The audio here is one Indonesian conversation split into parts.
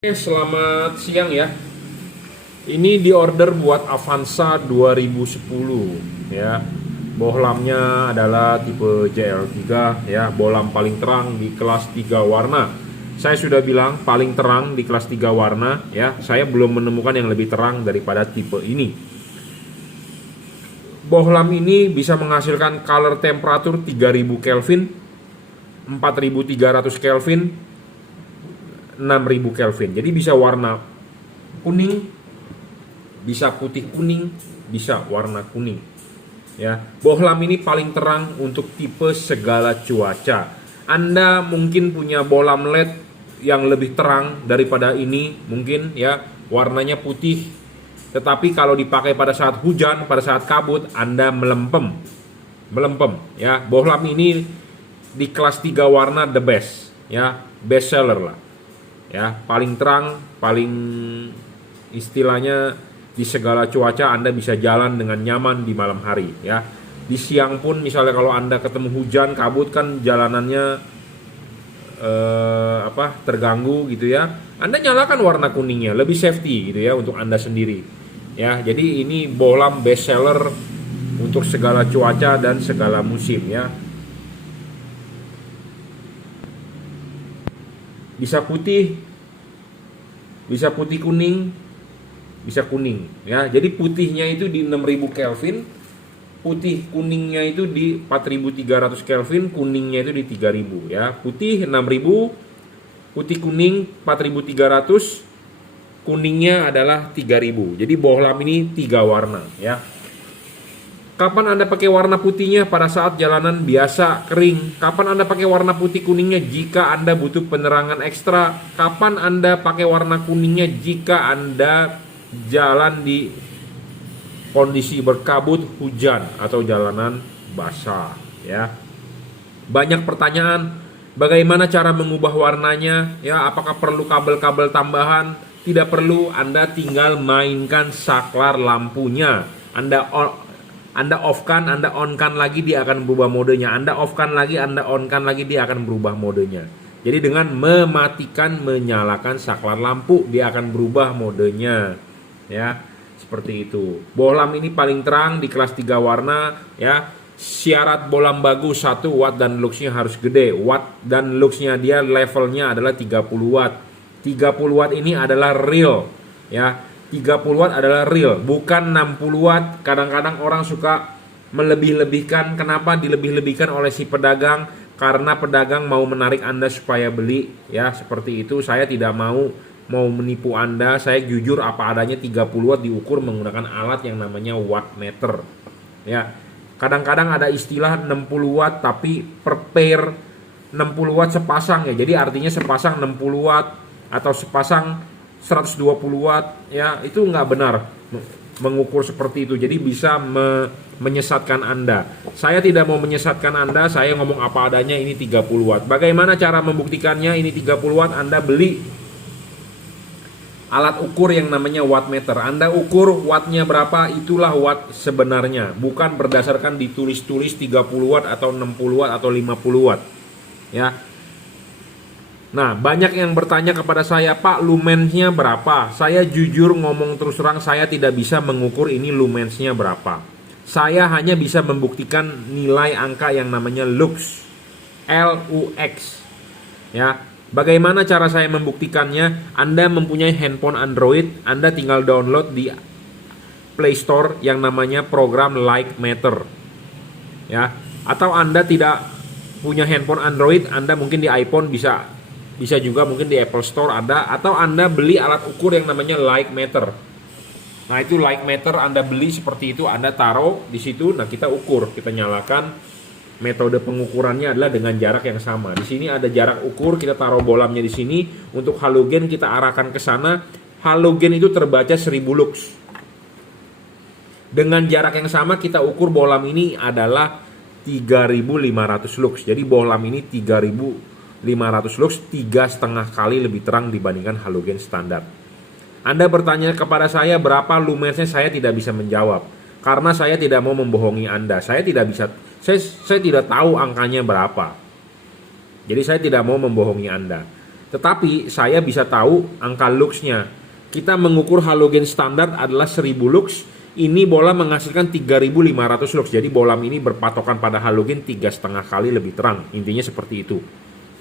Selamat siang ya. Ini di order buat Avanza 2010 ya. Bohlamnya adalah tipe JL3 ya, bohlam paling terang di kelas 3 warna. Saya sudah bilang paling terang di kelas 3 warna ya. Saya belum menemukan yang lebih terang daripada tipe ini. Bohlam ini bisa menghasilkan color temperatur 3000 Kelvin, 4300 Kelvin, 6000 Kelvin. Jadi bisa warna kuning, bisa putih kuning, bisa warna kuning. Ya, bohlam ini paling terang untuk tipe segala cuaca. Anda mungkin punya bohlam LED yang lebih terang daripada ini, mungkin ya, warnanya putih. Tetapi kalau dipakai pada saat hujan, pada saat kabut, Anda melempem. Melempem ya. Bohlam ini di kelas 3 warna the best ya, best seller lah. Ya, paling terang, paling istilahnya di segala cuaca Anda bisa jalan dengan nyaman di malam hari ya. Di siang pun misalnya kalau Anda ketemu hujan, kabut kan jalanannya terganggu gitu ya. Anda nyalakan warna kuningnya, lebih safety gitu ya untuk Anda sendiri. Ya, jadi ini bohlam best seller untuk segala cuaca dan segala musim ya. Bisa putih kuning, bisa kuning ya. Jadi putihnya itu di 6000 Kelvin, putih kuningnya itu di 4300 Kelvin, kuningnya itu di 3000 ya. Putih 6000, putih kuning 4300, kuningnya adalah 3000. Jadi bohlam ini 3 warna ya. Kapan Anda pakai warna putihnya? Pada saat jalanan biasa kering. Kapan Anda pakai warna putih kuningnya? Jika Anda butuh penerangan ekstra. Kapan Anda pakai warna kuningnya? Jika Anda jalan di kondisi berkabut, hujan, atau jalanan basah ya. Banyak pertanyaan, bagaimana cara mengubah warnanya ya? Apakah perlu kabel-kabel tambahan? Tidak perlu, Anda tinggal mainkan saklar lampunya. Anda off-kan, Anda on-kan lagi, dia akan berubah modenya. Anda off-kan lagi, Anda on-kan lagi, dia akan berubah modenya. Jadi dengan mematikan, menyalakan saklar lampu, dia akan berubah modenya. Ya, seperti itu. Bohlam ini paling terang di kelas 3 warna ya. Syarat bohlam bagus, 1 watt dan luxnya harus gede. Watt dan luxnya dia levelnya adalah 30 watt. 30 watt ini adalah real ya. 30 watt adalah real, bukan 60 watt. Kadang-kadang orang suka melebih-lebihkan. Kenapa dilebih-lebihkan oleh si pedagang? Karena pedagang mau menarik Anda supaya beli ya, seperti itu. Saya tidak mau menipu Anda. Saya jujur apa adanya, 30 watt diukur menggunakan alat yang namanya wattmeter ya. Kadang-kadang ada istilah 60 watt tapi per pair, 60 watt sepasang ya. Jadi artinya sepasang 60 watt atau sepasang 120 watt ya, itu nggak benar mengukur seperti itu. Jadi bisa menyesatkan Anda. Saya tidak mau menyesatkan Anda, saya ngomong apa adanya, ini 30 watt. Bagaimana cara membuktikannya ini 30 watt? Anda beli alat ukur yang namanya wattmeter. Anda ukur wattnya berapa, itulah watt sebenarnya. Bukan berdasarkan ditulis-tulis 30 watt atau 60 watt atau 50 watt ya. Nah, banyak yang bertanya kepada saya, Pak, lumensnya berapa? Saya jujur ngomong terus terang, saya tidak bisa mengukur ini lumensnya berapa. Saya hanya bisa membuktikan nilai angka yang namanya lux, LUX. Ya, bagaimana cara saya membuktikannya? Anda mempunyai handphone Android, Anda tinggal download di Play Store yang namanya program Lightmeter. Ya, atau Anda tidak punya handphone Android, Anda mungkin di iPhone bisa juga mungkin di Apple Store ada, atau Anda beli alat ukur yang namanya Lightmeter. Nah, itu Lightmeter Anda beli seperti itu, Anda taruh di situ. Nah, kita ukur, kita nyalakan. Metode pengukurannya adalah dengan jarak yang sama. Di sini ada jarak ukur, kita taruh bohlamnya di sini. Untuk halogen kita arahkan ke sana. Halogen itu terbaca 1000 lux. Dengan jarak yang sama kita ukur bohlam ini adalah 3500 lux. Jadi bohlam ini 3500 lux, 3,5 kali lebih terang dibandingkan halogen standar. Anda bertanya kepada saya berapa lumensnya, saya tidak bisa menjawab karena saya tidak mau membohongi Anda. Saya tidak bisa, saya tidak tahu angkanya berapa. Jadi saya tidak mau membohongi Anda. Tetapi saya bisa tahu angka luxnya. Kita mengukur halogen standar adalah 1000 lux. Ini bola menghasilkan 3500 lux. Jadi bolam ini berpatokan pada halogen 3,5 kali lebih terang. Intinya seperti itu.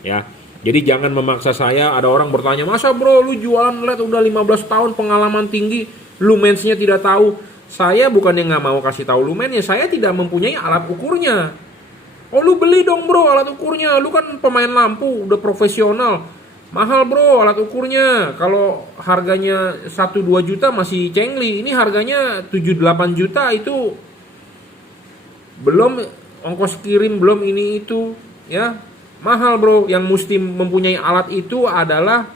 Ya. Jadi jangan memaksa saya. Ada orang bertanya, masa bro lu jualan LED udah 15 tahun pengalaman tinggi, lumensnya tidak tahu. Saya bukannya nggak mau kasih tahu lumennya, saya tidak mempunyai alat ukurnya. Oh lu beli dong bro alat ukurnya, lu kan pemain lampu udah profesional. Mahal bro alat ukurnya. Kalau harganya 1-2 juta masih cengli. Ini harganya 7-8 juta, itu belum ongkos kirim, belum ini itu, ya. Mahal bro. Yang mesti mempunyai alat itu adalah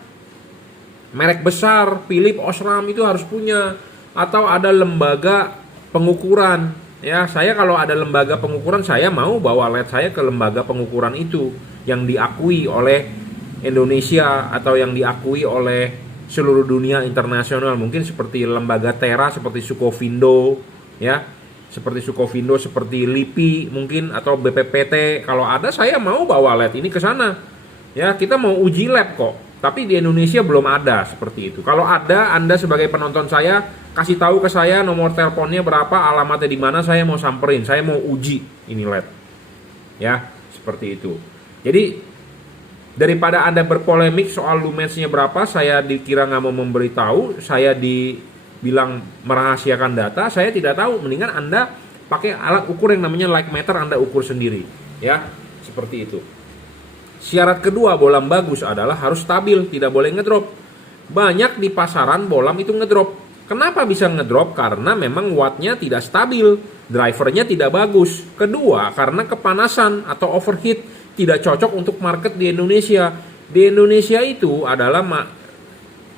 merek besar, Philips, Osram itu harus punya, atau ada lembaga pengukuran. Ya, saya kalau ada lembaga pengukuran, saya mau bawa LED saya ke lembaga pengukuran itu yang diakui oleh Indonesia atau yang diakui oleh seluruh dunia internasional, mungkin seperti lembaga Tera, seperti Sukovindo, ya, seperti Sukovindo, seperti LIPI mungkin, atau BPPT. Kalau ada, saya mau bawa LED ini ke sana. Ya, kita mau uji lab kok. Tapi di Indonesia belum ada seperti itu. Kalau ada, Anda sebagai penonton saya kasih tahu ke saya nomor teleponnya berapa, alamatnya di mana, saya mau samperin, saya mau uji ini LED. Ya, seperti itu. Jadi daripada Anda berpolemik soal lumensnya berapa, saya dikira nggak mau memberitahu, saya dibilang merahasiakan data, saya tidak tahu. Mendingan Anda pakai alat ukur yang namanya like meter, Anda ukur sendiri. Ya, seperti itu. Syarat kedua bolam bagus adalah harus stabil, tidak boleh ngedrop. Banyak di pasaran bolam itu ngedrop. Kenapa bisa ngedrop? Karena memang wattnya tidak stabil, drivernya tidak bagus. Kedua, karena kepanasan atau overheat. Tidak cocok untuk market di Indonesia. Di Indonesia itu adalah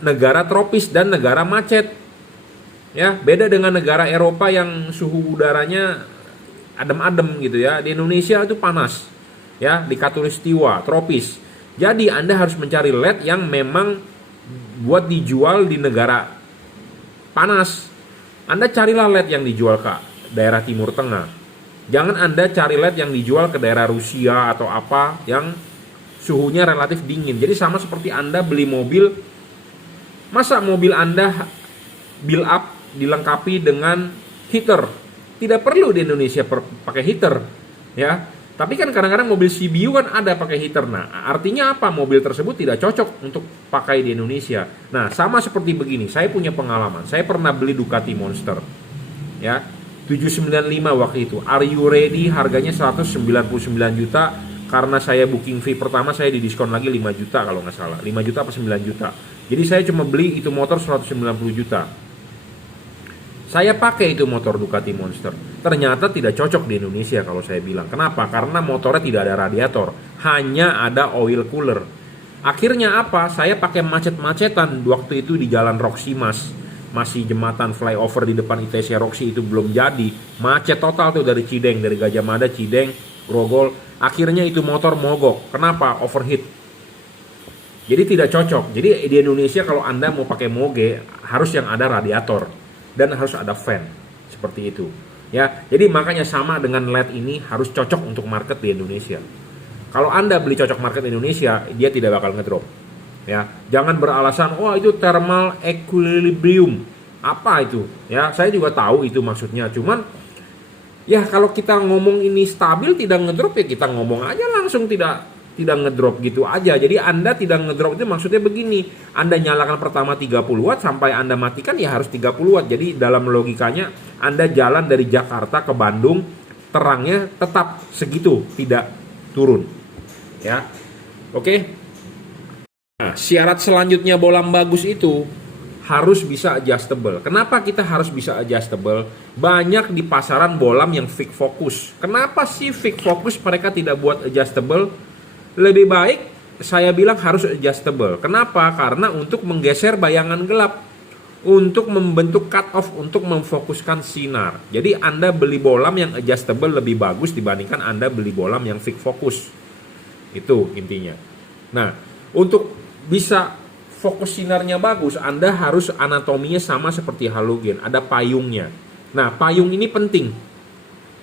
negara tropis dan negara macet. Ya, beda dengan negara Eropa yang suhu udaranya adem-adem gitu ya. Di Indonesia itu panas. Ya, di khatulistiwa, tropis. Jadi Anda harus mencari LED yang memang buat dijual di negara panas. Anda carilah LED yang dijual ke daerah Timur Tengah. Jangan Anda cari LED yang dijual ke daerah Rusia atau apa yang suhunya relatif dingin. Jadi sama seperti Anda beli mobil, masa mobil Anda build up dilengkapi dengan heater? Tidak perlu di Indonesia pakai heater, ya. Tapi kan kadang-kadang mobil CBU kan ada pakai heater. Nah, artinya apa? Mobil tersebut tidak cocok untuk pakai di Indonesia. Nah, sama seperti begini. Saya punya pengalaman. Saya pernah beli Ducati Monster, ya. 795 waktu itu. Are you ready? Harganya 199 juta. Karena saya booking fee pertama, saya didiskon lagi 5 juta kalau nggak salah. 5 juta apa 9 juta. Jadi saya cuma beli itu motor 190 juta. Saya pakai itu motor Ducati Monster. Ternyata tidak cocok di Indonesia kalau saya bilang. Kenapa? Karena motornya tidak ada radiator. Hanya ada oil cooler. Akhirnya apa? Saya pakai macet-macetan waktu itu di Jalan Roxy Mas. Masih jembatan flyover di depan ITC Roxy itu belum jadi. Macet total tuh dari Cideng, dari Gajah Mada, Cideng, Grogol. Akhirnya itu motor mogok. Kenapa? Overheat. Jadi tidak cocok. Jadi di Indonesia kalau Anda mau pakai moge, harus yang ada radiator. Dan harus ada fan. Seperti itu. Ya, jadi makanya sama dengan LED ini harus cocok untuk market di Indonesia. Kalau Anda beli cocok market Indonesia, dia tidak bakal ngedrop. Ya, jangan beralasan, oh itu thermal equilibrium. Apa itu? Ya, saya juga tahu itu maksudnya. Cuman ya kalau kita ngomong ini stabil tidak ngedrop, ya kita ngomong aja langsung tidak ngedrop gitu aja. Jadi Anda tidak ngedrop itu maksudnya begini. Anda nyalakan pertama 30 watt sampai Anda matikan ya harus 30 watt. Jadi dalam logikanya Anda jalan dari Jakarta ke Bandung, terangnya tetap segitu, tidak turun. Ya. Oke. Nah, syarat selanjutnya bolam bagus itu harus bisa adjustable. Kenapa kita harus bisa adjustable? Banyak di pasaran bolam yang fix focus. Kenapa sih fix focus mereka tidak buat adjustable? Lebih baik saya bilang harus adjustable. Kenapa? Karena untuk menggeser bayangan gelap, untuk membentuk cut off, untuk memfokuskan sinar. Jadi Anda beli bolam yang adjustable lebih bagus dibandingkan Anda beli bolam yang fix focus. Itu intinya. Nah, untuk bisa fokus sinarnya bagus, Anda harus anatominya sama seperti halogen, ada payungnya. Nah, payung ini penting.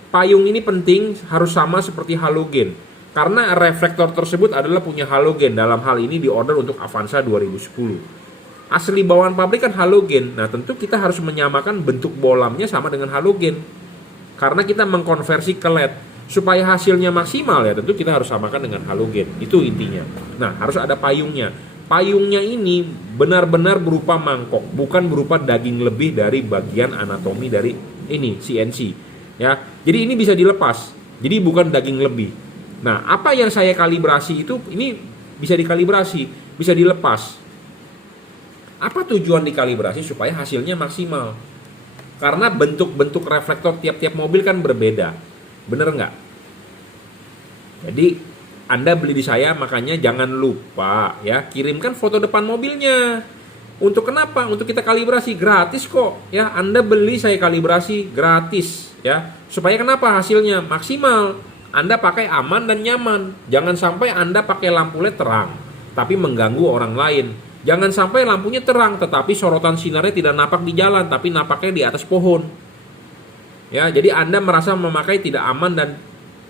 Payung ini penting, harus sama seperti halogen. Karena reflektor tersebut adalah punya halogen. Dalam hal ini diorder untuk Avanza 2010. Asli bawaan pabrik kan halogen. Nah, tentu kita harus menyamakan bentuk bolamnya sama dengan halogen. Karena kita mengkonversi ke LED. Supaya hasilnya maksimal ya tentu kita harus samakan dengan halogen. Itu intinya. Nah, harus ada payungnya. Payungnya ini benar-benar berupa mangkok, bukan berupa daging lebih dari bagian anatomi dari ini CNC. Ya, jadi ini bisa dilepas. Jadi bukan daging lebih. Nah, apa yang saya kalibrasi itu ini bisa dikalibrasi, bisa dilepas. Apa tujuan dikalibrasi? Supaya hasilnya maksimal. Karena bentuk-bentuk reflektor tiap-tiap mobil kan berbeda. Bener nggak? Jadi Anda beli di saya, makanya jangan lupa ya kirimkan foto depan mobilnya. Untuk kenapa? Untuk kita kalibrasi gratis kok. Ya, Anda beli saya kalibrasi gratis ya. Supaya kenapa? Hasilnya maksimal. Anda pakai aman dan nyaman. Jangan sampai Anda pakai lampu LED terang tapi mengganggu orang lain. Jangan sampai lampunya terang tetapi sorotan sinarnya tidak napak di jalan tapi napaknya di atas pohon. Ya, jadi Anda merasa memakai tidak aman dan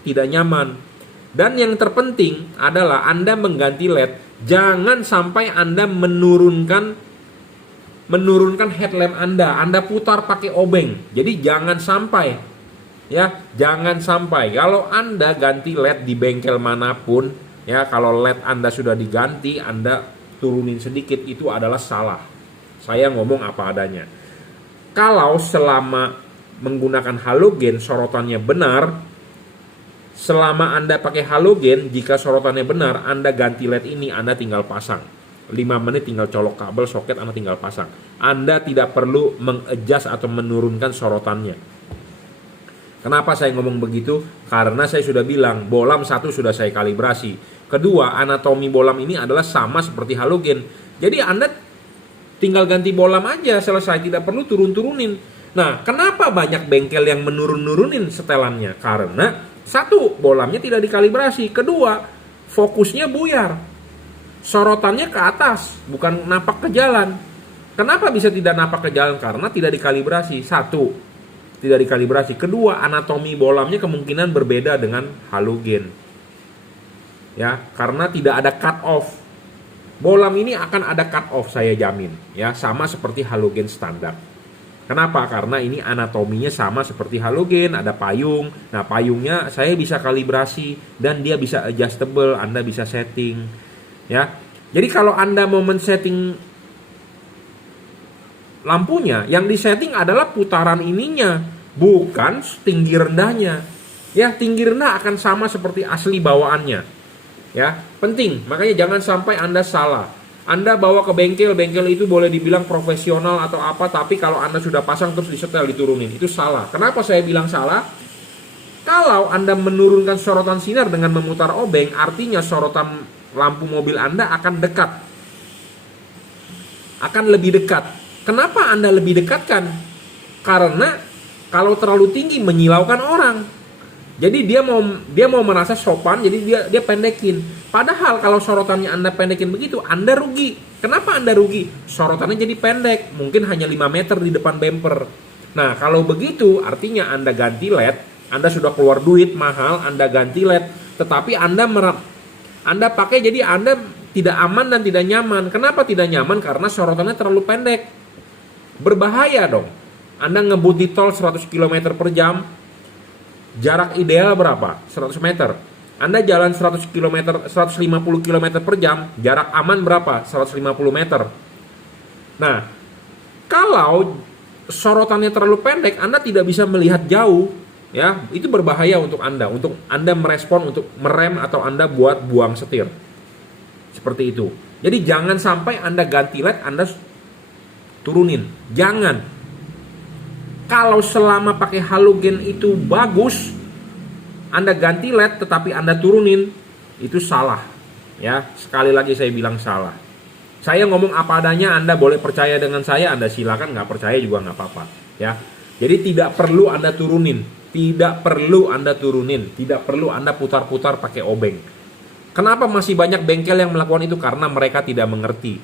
tidak nyaman. Dan yang terpenting adalah Anda mengganti LED, jangan sampai Anda menurunkan headlamp Anda. Anda putar pakai obeng. Jadi jangan sampai. Ya, jangan sampai. Kalau Anda ganti LED di bengkel manapun, ya kalau LED Anda sudah diganti, Anda turunin sedikit, itu adalah salah. Saya ngomong apa adanya. Kalau selama menggunakan halogen sorotannya benar, selama Anda pakai halogen, jika sorotannya benar, Anda ganti LED ini, Anda tinggal pasang. 5 menit tinggal colok kabel, soket, Anda tinggal pasang. Anda tidak perlu mengadjust atau menurunkan sorotannya. Kenapa saya ngomong begitu? Karena saya sudah bilang, bolam satu sudah saya kalibrasi. Kedua, anatomi bolam ini adalah sama seperti halogen. Jadi Anda tinggal ganti bolam aja, selesai, tidak perlu turun-turunin. Nah, kenapa banyak bengkel yang menurun-nurunin setelannya? Karena satu, bolamnya tidak dikalibrasi. Kedua, fokusnya buyar. Sorotannya ke atas, bukan napak ke jalan. Kenapa bisa tidak napak ke jalan? Karena tidak dikalibrasi. Satu, tidak dikalibrasi. Kedua, anatomi bolamnya kemungkinan berbeda dengan halogen. Ya, karena tidak ada cut off. Bolam ini akan ada cut off, saya jamin. Ya, sama seperti halogen standar. Kenapa? Karena ini anatominya sama seperti halogen, ada payung. Nah, payungnya saya bisa kalibrasi dan dia bisa adjustable, Anda bisa setting. Ya. Jadi kalau Anda mau men-setting lampunya, yang disetting adalah putaran ininya, bukan tinggi rendahnya. Ya, tinggi rendah akan sama seperti asli bawaannya. Ya, penting. Makanya jangan sampai Anda salah. Anda bawa ke bengkel itu boleh dibilang profesional atau apa, tapi kalau Anda sudah pasang terus disetel diturunin, itu salah. Kenapa saya bilang salah? Kalau Anda menurunkan sorotan sinar dengan memutar obeng, artinya sorotan lampu mobil Anda akan dekat. Akan lebih dekat. Kenapa Anda lebih dekatkan? Karena kalau terlalu tinggi menyilaukan orang. Jadi dia mau merasa sopan, jadi dia pendekin. Padahal kalau sorotannya Anda pendekin begitu, Anda rugi. Kenapa Anda rugi? Sorotannya jadi pendek, mungkin hanya 5 meter di depan bumper. Nah, kalau begitu artinya Anda ganti LED, Anda sudah keluar duit mahal, Anda ganti LED, tetapi Anda pakai jadi Anda tidak aman dan tidak nyaman. Kenapa tidak nyaman? Karena sorotannya terlalu pendek. Berbahaya dong. Anda ngebut di tol 100 km per jam, jarak ideal berapa? 100 meter. Anda jalan 100 km, 150 km per jam, jarak aman berapa? 150 meter. Nah, kalau sorotannya terlalu pendek, Anda tidak bisa melihat jauh, ya, itu berbahaya untuk Anda merespon untuk merem atau Anda buat buang setir. Seperti itu. Jadi jangan sampai Anda ganti LED, Anda turunin. Jangan. Kalau selama pakai halogen itu bagus, Anda ganti LED tetapi Anda turunin, itu salah. Ya, sekali lagi saya bilang salah. Saya ngomong apa adanya, Anda boleh percaya dengan saya, Anda silakan, nggak percaya juga nggak apa-apa. Ya, jadi tidak perlu Anda turunin, tidak perlu Anda putar-putar pakai obeng. Kenapa masih banyak bengkel yang melakukan itu? Karena mereka tidak mengerti.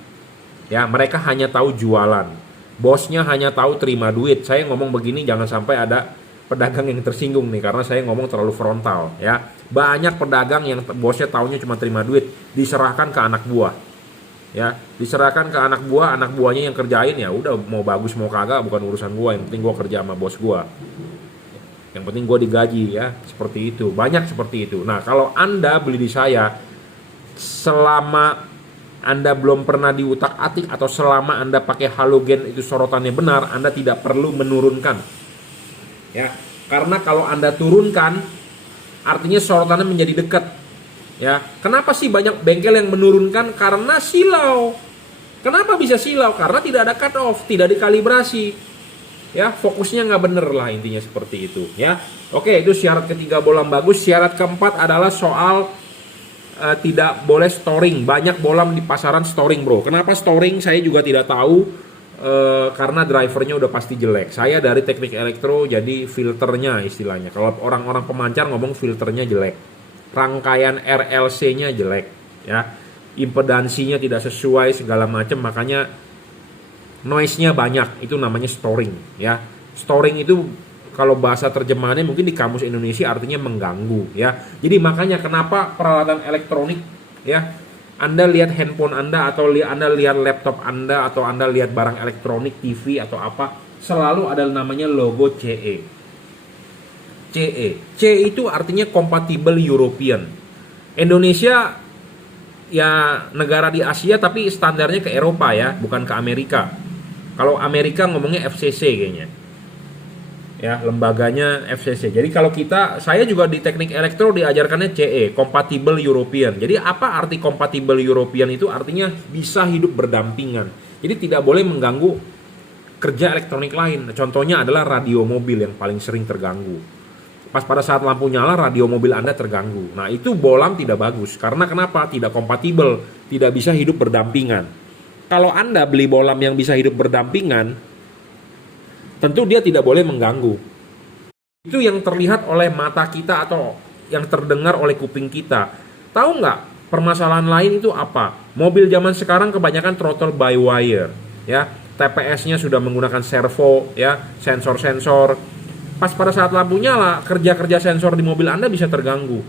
Ya, mereka hanya tahu jualan. Bosnya hanya tahu terima duit. Saya ngomong begini jangan sampai ada pedagang yang tersinggung nih karena saya ngomong terlalu frontal ya. Banyak pedagang yang bosnya taunya cuma terima duit, diserahkan ke anak buah. Ya, diserahkan ke anak buahnya yang kerjain, ya udah, mau bagus mau kagak bukan urusan gua, yang penting gua kerja sama bos gua. Yang penting gua digaji ya, seperti itu. Banyak seperti itu. Nah, kalau Anda beli di saya, selama Anda belum pernah diutak-atik atau selama Anda pakai halogen itu sorotannya benar, Anda tidak perlu menurunkan. Ya, karena kalau Anda turunkan artinya sorotannya menjadi dekat. Ya, kenapa sih banyak bengkel yang menurunkan? Karena silau. Kenapa bisa silau? Karena tidak ada cut off, tidak dikalibrasi. Ya, fokusnya nggak bener lah, intinya seperti itu. Ya, oke, itu syarat ketiga bolam bagus. Syarat keempat adalah soal tidak boleh storing. Banyak bolam di pasaran storing, bro. Kenapa storing? Saya juga tidak tahu. Karena drivernya udah pasti jelek. Saya dari teknik elektro, jadi filternya istilahnya. Kalau orang-orang pemancar ngomong filternya jelek. Rangkaian RLC-nya jelek, ya, impedansinya tidak sesuai segala macam, makanya noise-nya banyak, itu namanya storing, ya. Storing itu kalau bahasa terjemahannya mungkin di kamus Indonesia artinya mengganggu, ya. Jadi makanya kenapa peralatan elektronik, ya, Anda lihat handphone Anda atau Anda lihat laptop Anda atau Anda lihat barang elektronik, TV atau apa, selalu ada namanya logo CE. C itu artinya compatible European. Indonesia ya negara di Asia tapi standarnya ke Eropa ya, bukan ke Amerika. Kalau Amerika ngomongnya FCC kayaknya. Ya, lembaganya FCC. Jadi kalau saya juga di teknik elektro diajarkannya CE, compatible European. Jadi apa arti compatible European itu? Artinya bisa hidup berdampingan. Jadi tidak boleh mengganggu kerja elektronik lain. Contohnya adalah radio mobil yang paling sering terganggu. Pas pada saat lampu nyala, radio mobil Anda terganggu. Nah, itu bolam tidak bagus. Karena kenapa? Tidak kompatibel, tidak bisa hidup berdampingan. Kalau Anda beli bolam yang bisa hidup berdampingan, tentu dia tidak boleh mengganggu. Itu yang terlihat oleh mata kita atau yang terdengar oleh kuping kita. Tahu nggak permasalahan lain itu apa? Mobil zaman sekarang kebanyakan throttle by wire. Ya, TPS-nya sudah menggunakan servo, ya, sensor-sensor. Pas pada saat lampu nyala, kerja-kerja sensor di mobil Anda bisa terganggu.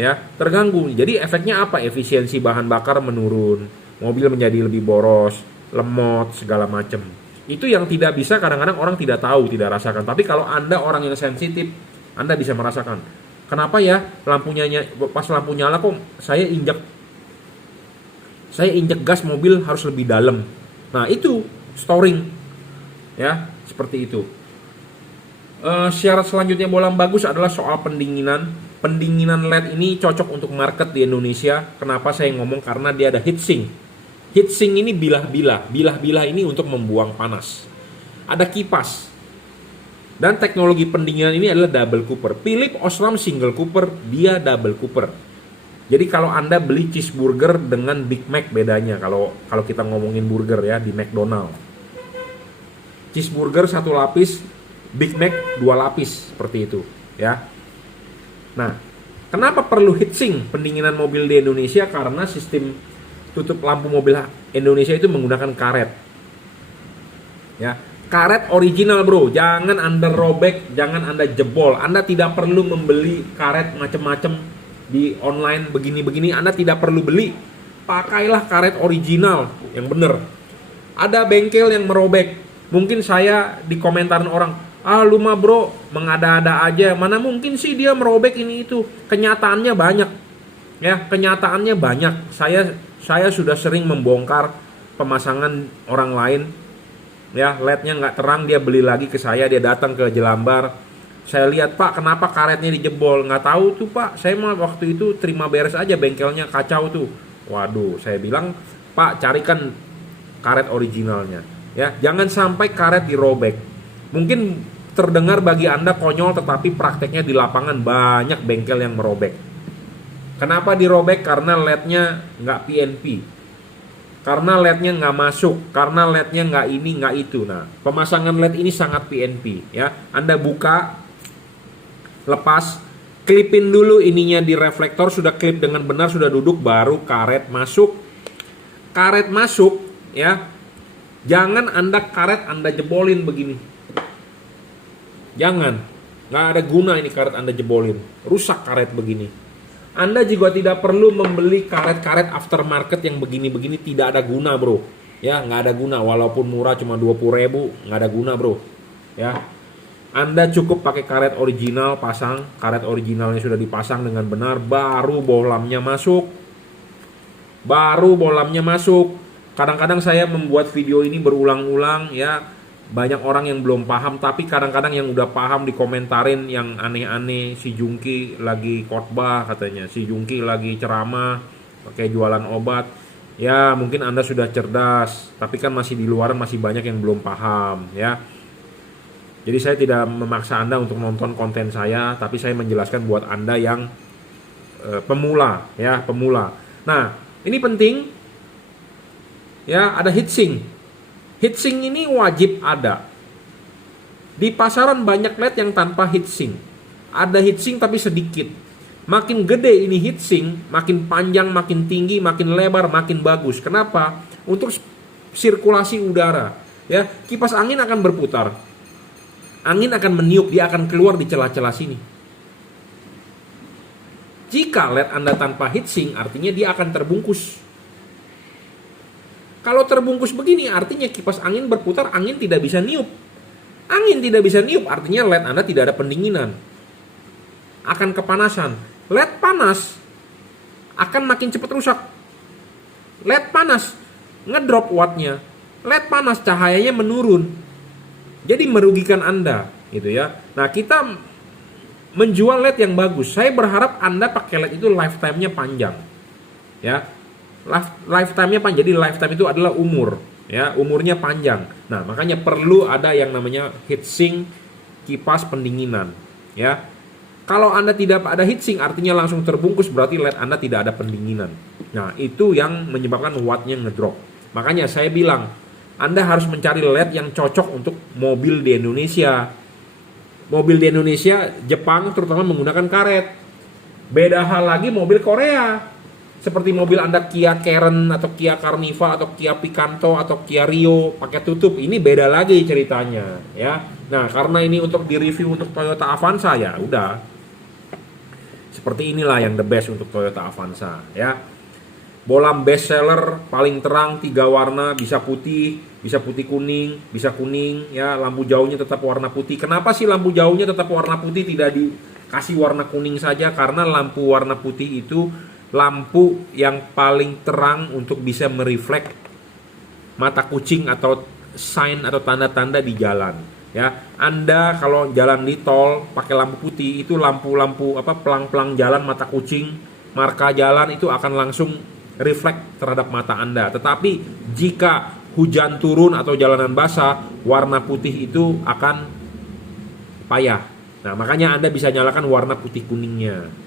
Ya, terganggu. Jadi efeknya apa? Efisiensi bahan bakar menurun, mobil menjadi lebih boros, lemot, segala macam. Itu yang tidak bisa, kadang-kadang orang tidak tahu, tidak rasakan. Tapi kalau Anda orang yang sensitif, Anda bisa merasakan. Kenapa ya pas lampu nyala kok saya injek gas mobil harus lebih dalam. Nah, itu storing. Ya, seperti itu. Syarat selanjutnya bolam bagus adalah soal pendinginan. Pendinginan LED ini cocok untuk market di Indonesia. Kenapa saya ngomong? Karena dia ada heatsink. Heatsink ini bilah-bilah. Bilah-bilah ini untuk membuang panas. Ada kipas. Dan teknologi pendinginan ini adalah double cooper. Philips Osram single cooper, dia double cooper. Jadi kalau Anda beli cheeseburger dengan Big Mac bedanya. Kalau kita ngomongin burger ya di McDonald. Cheeseburger 1 lapis, Big Mac 2 lapis, seperti itu ya. Nah, kenapa perlu heatsink pendinginan mobil di Indonesia? Karena sistem tutup lampu mobil Indonesia itu menggunakan karet. Ya, karet original, bro. Jangan Anda robek, jangan Anda jebol. Anda tidak perlu membeli karet macam-macam di online begini-begini. Anda tidak perlu beli. Pakailah karet original yang benar. Ada bengkel yang merobek. Mungkin saya di komentarin orang, lu mah bro mengada-ada aja, mana mungkin sih dia merobek ini itu. Kenyataannya banyak, ya, kenyataannya banyak. Saya sudah sering membongkar pemasangan orang lain, ya, LED-nya nggak terang, dia beli lagi ke saya, dia datang ke Jelambar, saya lihat, Pak, kenapa karetnya dijebol? Nggak tahu tuh Pak, saya mah waktu itu terima beres aja, bengkelnya kacau tuh. Waduh, saya bilang, Pak, carikan karet originalnya, ya, jangan sampai karet dirobek. Mungkin terdengar bagi Anda konyol, tetapi prakteknya di lapangan banyak bengkel yang merobek. Kenapa dirobek? Karena LED-nya nggak PNP, karena LED-nya nggak masuk, karena LED-nya nggak ini, nggak itu. Nah, pemasangan LED ini sangat PNP, ya. Anda buka, lepas, klipin dulu ininya di reflektor, sudah klip dengan benar, sudah duduk, baru karet masuk. Karet masuk, ya. Jangan karet Anda jebolin begini. Jangan, Nggak ada guna ini karet Anda jebolin. Rusak karet begini. Anda juga tidak perlu membeli karet-karet aftermarket yang begini-begini, tidak ada guna bro. Ya, nggak ada guna. Walaupun murah cuma 20.000, nggak ada guna bro. Ya, Anda cukup pakai karet original, pasang. Karet originalnya sudah dipasang dengan benar, baru bohlamnya masuk. Kadang-kadang saya membuat video ini berulang-ulang ya. Banyak orang yang belum paham, tapi kadang-kadang yang udah paham dikomentarin yang aneh-aneh. Si Jungki lagi khotbah katanya, si Jungki lagi ceramah pakai jualan obat. Ya mungkin Anda sudah cerdas, tapi kan masih di luar masih banyak yang belum paham ya. Jadi saya tidak memaksa Anda untuk nonton konten saya, tapi saya menjelaskan buat Anda yang pemula ya, pemula. Nah ini penting ya, ada heatsink. Heatsink ini wajib ada. Di pasaran banyak LED yang tanpa heatsink. Ada heatsink tapi sedikit. Makin gede ini heatsink, makin panjang, makin tinggi, makin lebar, makin bagus. Kenapa? Untuk sirkulasi udara. Ya, kipas angin akan berputar. Angin akan meniup, dia akan keluar di celah-celah sini. Jika LED Anda tanpa heatsink, artinya dia akan terbungkus. Kalau terbungkus begini, artinya kipas angin berputar, angin tidak bisa niup. Angin tidak bisa niup, artinya LED Anda tidak ada pendinginan. Akan kepanasan. LED panas, akan makin cepat rusak. LED panas, ngedrop wattnya. LED panas, cahayanya menurun. Jadi merugikan Anda, gitu ya. Nah, kita menjual LED yang bagus. Saya berharap Anda pakai LED itu lifetime-nya panjang. Ya. Lifetime-nya panjang. Jadi lifetime itu adalah umur, ya, umurnya panjang. Nah, makanya perlu ada yang namanya heatsink, kipas pendinginan, ya. Kalau Anda tidak ada heatsink, artinya langsung terbungkus, berarti LED Anda tidak ada pendinginan. Nah, itu yang menyebabkan wattnya ngedrop. Makanya saya bilang, Anda harus mencari LED yang cocok untuk mobil di Indonesia. Mobil di Indonesia, Jepang terutama menggunakan karet. Beda hal lagi mobil Korea. Seperti mobil Anda Kia Karen atau Kia Carniva atau Kia Picanto atau Kia Rio pakai tutup, ini beda lagi ceritanya ya. Nah, karena ini untuk di-review untuk Toyota Avanza ya, udah. Seperti inilah yang the best untuk Toyota Avanza ya. Bohlam best seller paling terang 3 warna, bisa putih kuning, bisa kuning ya, lampu jauhnya tetap warna putih. Kenapa sih lampu jauhnya tetap warna putih, tidak dikasih warna kuning saja? Karena lampu warna putih itu lampu yang paling terang untuk bisa mereflek mata kucing atau sign atau tanda-tanda di jalan ya. Anda kalau jalan di tol pakai lampu putih, itu lampu-lampu pelang-pelang jalan mata kucing, marka jalan itu akan langsung refleks terhadap mata Anda. Tetapi jika hujan turun atau jalanan basah, warna putih itu akan payah. Nah, makanya Anda bisa nyalakan warna putih kuningnya.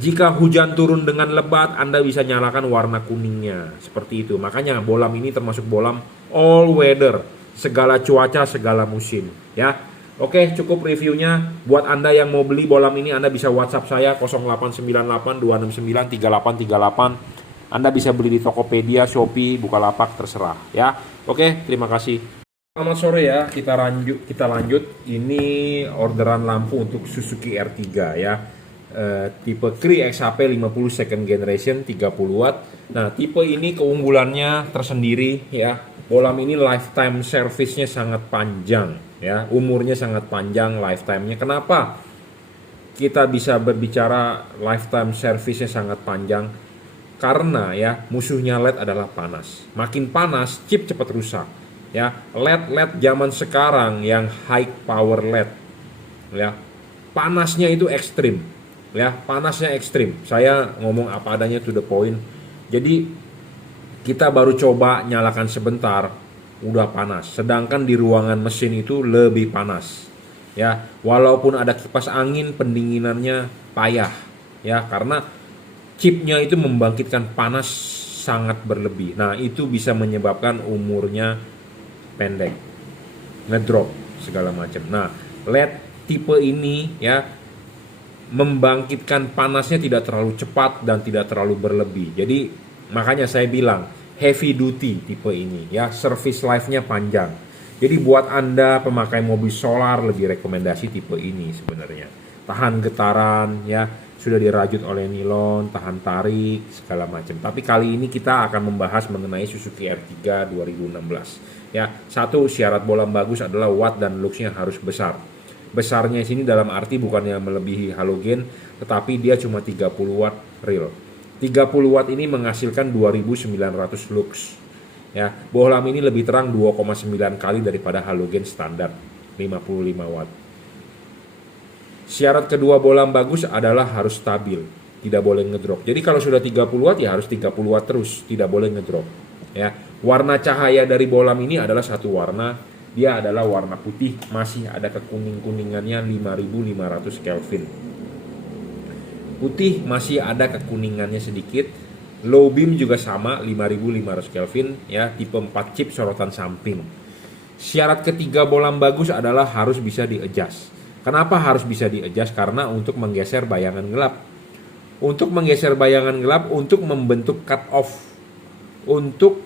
Jika hujan turun dengan lebat, Anda bisa nyalakan warna kuningnya. Seperti itu. Makanya bohlam ini termasuk bohlam all weather. Segala cuaca, segala musim. Ya. Oke, cukup reviewnya. Buat Anda yang mau beli bohlam ini, Anda bisa WhatsApp saya 0898 269 3838. Anda bisa beli di Tokopedia, Shopee, Bukalapak, terserah. Ya. Oke, terima kasih. Selamat sore ya. Kita lanjut. Ini orderan lampu untuk Suzuki R3 ya. Tipe Cree XHP 50 second generation 30 watt. Nah, tipe ini keunggulannya tersendiri ya. Bohlam ini lifetime service-nya sangat panjang ya. Umurnya sangat panjang lifetime-nya. Kenapa kita bisa berbicara lifetime service-nya sangat panjang? Karena ya, musuhnya LED adalah panas. Makin panas, chip cepat rusak. Ya, LED zaman sekarang yang high power LED ya, panasnya itu ekstrim. Ya, panasnya ekstrim. Saya ngomong apa adanya, to the point. Jadi kita baru coba nyalakan sebentar, udah panas. Sedangkan di ruangan mesin itu lebih panas. Ya, walaupun ada kipas angin, pendinginannya payah. Ya, karena chipnya itu membangkitkan panas sangat berlebih. Nah, itu bisa menyebabkan umurnya pendek, ngedrop segala macam. Nah, LED tipe ini ya, membangkitkan panasnya tidak terlalu cepat dan tidak terlalu berlebih. Jadi makanya saya bilang heavy duty tipe ini ya, service life-nya panjang. Jadi buat Anda pemakai mobil solar lebih rekomendasi tipe ini sebenarnya. Tahan getaran ya, sudah dirajut oleh nilon, tahan tarik, segala macam. Tapi kali ini kita akan membahas mengenai Suzuki R3 2016. Ya, satu syarat bolam bagus adalah watt dan luxnya harus besar. Besarnya sini dalam arti bukannya melebihi halogen, tetapi dia cuma 30 watt real. 30 watt ini menghasilkan 2900 lux. Ya, bohlam ini lebih terang 2,9 kali daripada halogen standar 55 watt. Syarat kedua bohlam bagus adalah harus stabil, tidak boleh ngedrop. Jadi kalau sudah 30 watt ya harus 30 watt terus, tidak boleh ngedrop. Ya, warna cahaya dari bohlam ini adalah satu warna, dia adalah warna putih, masih ada kekuning-kuningannya 5500 Kelvin. Putih masih ada kekuningannya sedikit. Low beam juga sama 5500 Kelvin ya, tipe 4 chip sorotan samping. Syarat ketiga bohlam bagus adalah harus bisa di-adjust. Kenapa harus bisa di-adjust? Karena untuk menggeser bayangan gelap. Untuk menggeser bayangan gelap, untuk membentuk cut off, untuk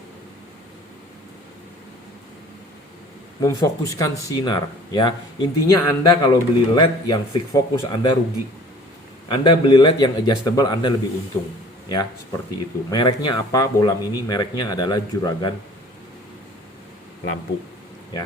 memfokuskan sinar ya. Intinya Anda kalau beli LED yang fix fokus Anda rugi. Anda beli LED yang adjustable Anda lebih untung. Ya, seperti itu. Mereknya apa? Bohlam ini mereknya adalah Juragan lampu, ya.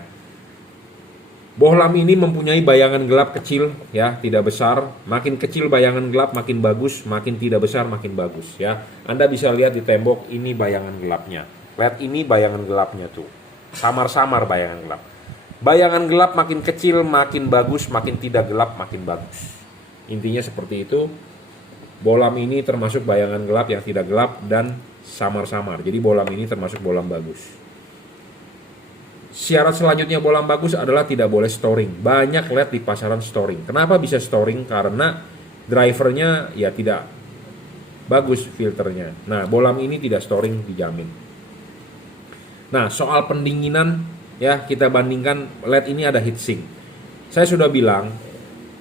Bohlam ini mempunyai bayangan gelap kecil, ya, tidak besar. Makin kecil bayangan gelap makin bagus, makin tidak besar makin bagus, ya. Anda bisa lihat di tembok ini bayangan gelapnya. LED ini bayangan gelapnya tuh. Samar-samar bayangan gelap. Bayangan gelap makin kecil makin bagus, makin tidak gelap makin bagus. Intinya seperti itu. Bohlam ini termasuk bayangan gelap yang tidak gelap dan samar-samar. Jadi bohlam ini termasuk bohlam bagus. Syarat selanjutnya bohlam bagus adalah tidak boleh storing. Banyak LED di pasaran storing. Kenapa bisa storing? Karena drivernya ya tidak bagus filternya. Nah, bohlam ini tidak storing dijamin. Nah, soal pendinginan ya kita bandingkan LED ini ada heatsink. Saya sudah bilang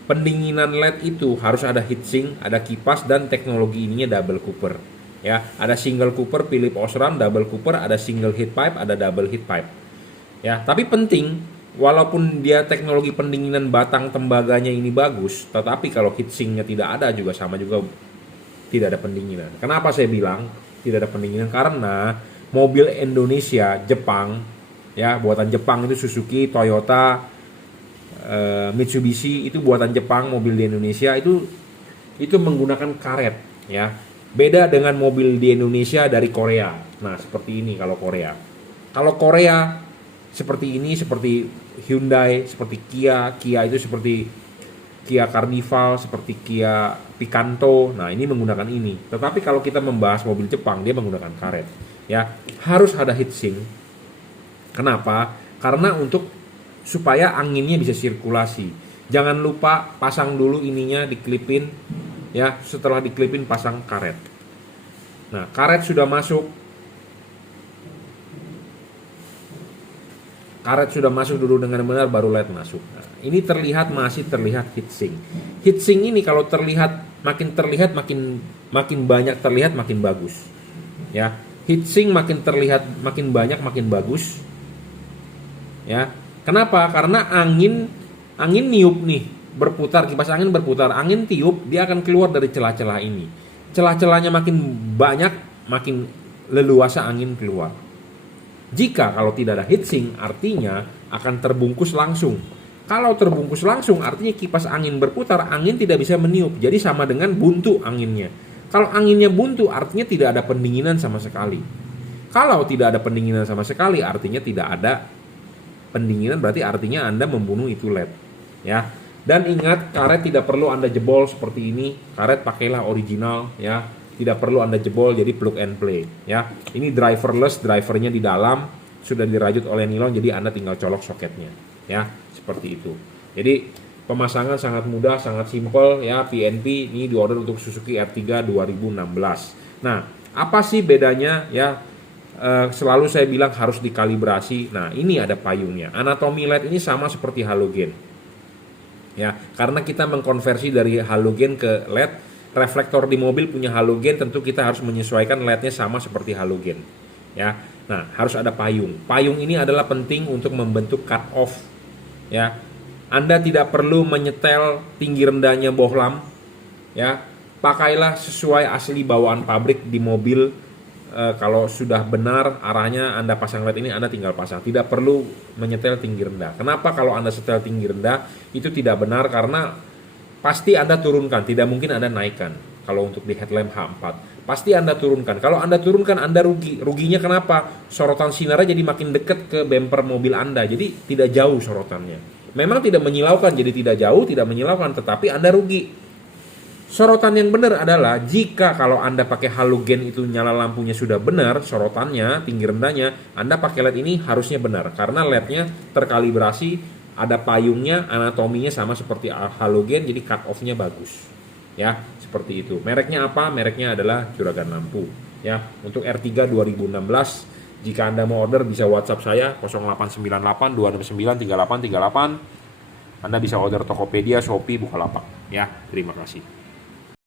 pendinginan LED itu harus ada heatsink, ada kipas dan teknologi ininya double cooper. Ya, ada single cooper Philips Osram, double cooper, ada single heat pipe, ada double heat pipe. Ya, tapi penting walaupun dia teknologi pendinginan batang tembaganya ini bagus, tetapi kalau heatsinknya tidak ada juga sama juga tidak ada pendinginan. Kenapa saya bilang tidak ada pendinginan? Karena mobil Indonesia, Jepang, ya buatan Jepang itu Suzuki, Toyota, Mitsubishi itu buatan Jepang, mobil di Indonesia itu menggunakan karet ya. Beda dengan mobil di Indonesia dari Korea. Nah, seperti ini kalau Korea. Kalau Korea seperti ini, seperti Hyundai, seperti Kia itu seperti Kia Carnival, seperti Kia Picanto. Nah, ini menggunakan ini. Tetapi kalau kita membahas mobil Jepang, dia menggunakan karet ya. Harus ada heatsink. Kenapa? Karena supaya anginnya bisa sirkulasi. Jangan lupa pasang dulu ininya, diklipin ya. Setelah diklipin pasang karet. Nah, karet sudah masuk. Karet sudah masuk dulu dengan benar baru LED masuk. Nah, ini masih terlihat heatsink. Heatsink ini kalau makin banyak terlihat makin bagus. Ya, heatsink makin terlihat makin banyak makin bagus. Ya. Kenapa? Karena angin niup nih, berputar, kipas angin berputar, angin tiup, dia akan keluar dari celah-celah ini. Celah-celahnya makin banyak, makin leluasa angin keluar. Jika kalau tidak ada heatsink, artinya akan terbungkus langsung. Kalau terbungkus langsung, artinya kipas angin berputar, angin tidak bisa meniup. Jadi sama dengan buntu anginnya. Kalau anginnya buntu, artinya tidak ada pendinginan sama sekali. Kalau tidak ada pendinginan sama sekali, artinya tidak ada pendinginan, berarti artinya Anda membunuh itu LED ya. Dan ingat, karet tidak perlu Anda jebol seperti ini. Karet pakailah original ya. Tidak perlu Anda jebol jadi plug and play ya. Ini driverless, drivernya di dalam sudah dirajut oleh nilon, jadi Anda tinggal colok soketnya ya, seperti itu. Jadi pemasangan sangat mudah, sangat simpel ya. PNP ini diorder untuk Suzuki R3 2016. Nah, apa sih bedanya ya? Selalu saya bilang harus dikalibrasi. Nah, ini ada payungnya. Anatomi LED ini sama seperti halogen. Ya, karena kita mengkonversi dari halogen ke LED, reflektor di mobil punya halogen, tentu kita harus menyesuaikan LED-nya sama seperti halogen. Ya. Nah, harus ada payung. Payung ini adalah penting untuk membentuk cut off. Ya, Anda tidak perlu menyetel tinggi rendahnya bohlam. Ya, pakailah sesuai asli bawaan pabrik di mobil. Kalau sudah benar arahnya Anda pasang LED ini, Anda tinggal pasang. Tidak perlu menyetel tinggi rendah. Kenapa kalau Anda setel tinggi rendah itu tidak benar? Karena pasti Anda turunkan, tidak mungkin Anda naikkan. Kalau untuk di headlamp H4 pasti Anda turunkan. Kalau Anda turunkan Anda rugi. Ruginya kenapa? Sorotan sinarnya jadi makin dekat ke bumper mobil Anda. Jadi tidak jauh sorotannya. Memang tidak menyilaukan, jadi tidak jauh, tidak menyilaukan, tetapi Anda rugi. Sorotan yang benar adalah jika kalau Anda pakai halogen itu nyala lampunya sudah benar, sorotannya, tinggi rendahnya, Anda pakai LED ini harusnya benar. Karena LED-nya terkalibrasi, ada payungnya, anatominya sama seperti halogen, jadi cut off-nya bagus. Ya, seperti itu. Mereknya apa? Mereknya adalah Juragan Lampu. Ya, untuk R3 2016, jika Anda mau order bisa WhatsApp saya 0898 269 3838. Anda bisa order Tokopedia, Shopee, Bukalapak. Ya, terima kasih.